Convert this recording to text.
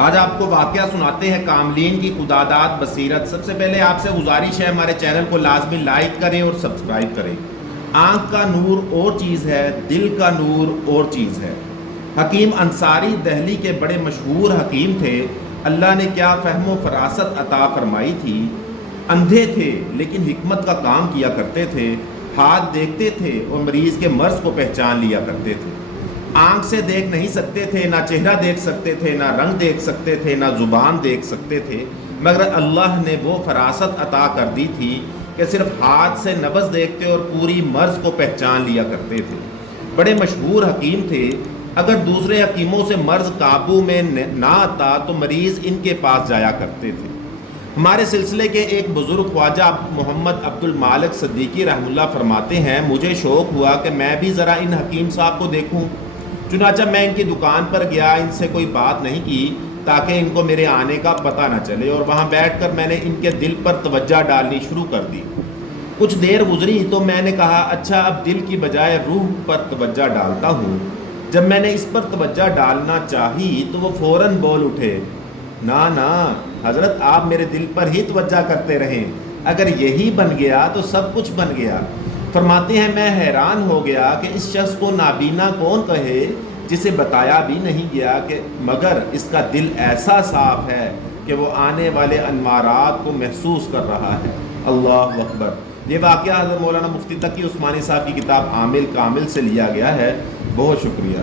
آج آپ کو واقعہ سناتے ہیں کاملین کی خداداد بصیرت۔ سب سے پہلے آپ سے گزارش ہے ہمارے چینل کو لازمی لائک کریں اور سبسکرائب کریں۔ آنکھ کا نور اور چیز ہے، دل کا نور اور چیز ہے۔ حکیم انصاری دہلی کے بڑے مشہور حکیم تھے۔ اللہ نے کیا فہم و فراست عطا فرمائی تھی۔ اندھے تھے لیکن حکمت کا کام کیا کرتے تھے۔ ہاتھ دیکھتے تھے اور مریض کے مرض کو پہچان لیا کرتے تھے۔ آنکھ سے دیکھ نہیں سکتے تھے، نہ چہرہ دیکھ سکتے تھے، نہ رنگ دیکھ سکتے تھے، نہ زبان دیکھ سکتے تھے، مگر اللہ نے وہ فراست عطا کر دی تھی کہ صرف ہاتھ سے نبض دیکھتے اور پوری مرض کو پہچان لیا کرتے تھے۔ بڑے مشہور حکیم تھے۔ اگر دوسرے حکیموں سے مرض قابو میں نہ آتا تو مریض ان کے پاس جایا کرتے تھے۔ ہمارے سلسلے کے ایک بزرگ خواجہ محمد عبد المالک صدیقی رحمہ اللہ فرماتے ہیں، مجھے شوق ہوا کہ میں بھی ذرا ان حکیم صاحب کو دیکھوں۔ چنانچہ میں ان کی دکان پر گیا، ان سے کوئی بات نہیں کی تاکہ ان کو میرے آنے کا پتہ نہ چلے، اور وہاں بیٹھ کر میں نے ان کے دل پر توجہ ڈالنی شروع کر دی۔ کچھ دیر گزری تو میں نے کہا، اچھا اب دل کی بجائے روح پر توجہ ڈالتا ہوں۔ جب میں نے اس پر توجہ ڈالنا چاہی تو وہ فوراً بول اٹھے، نہ حضرت آپ میرے دل پر ہی توجہ کرتے رہیں، اگر یہی بن گیا تو سب کچھ بن گیا۔ فرماتے ہیں میں حیران ہو گیا کہ اس شخص کو نابینا کون کہے جسے بتایا بھی نہیں گیا کہ مگر اس کا دل ایسا صاف ہے کہ وہ آنے والے انوارات کو محسوس کر رہا ہے۔ اللہ اکبر۔ یہ واقعہ حضرت مولانا مفتی تقی عثمانی صاحب کی کتاب عامل کامل سے لیا گیا ہے۔ بہت شکریہ۔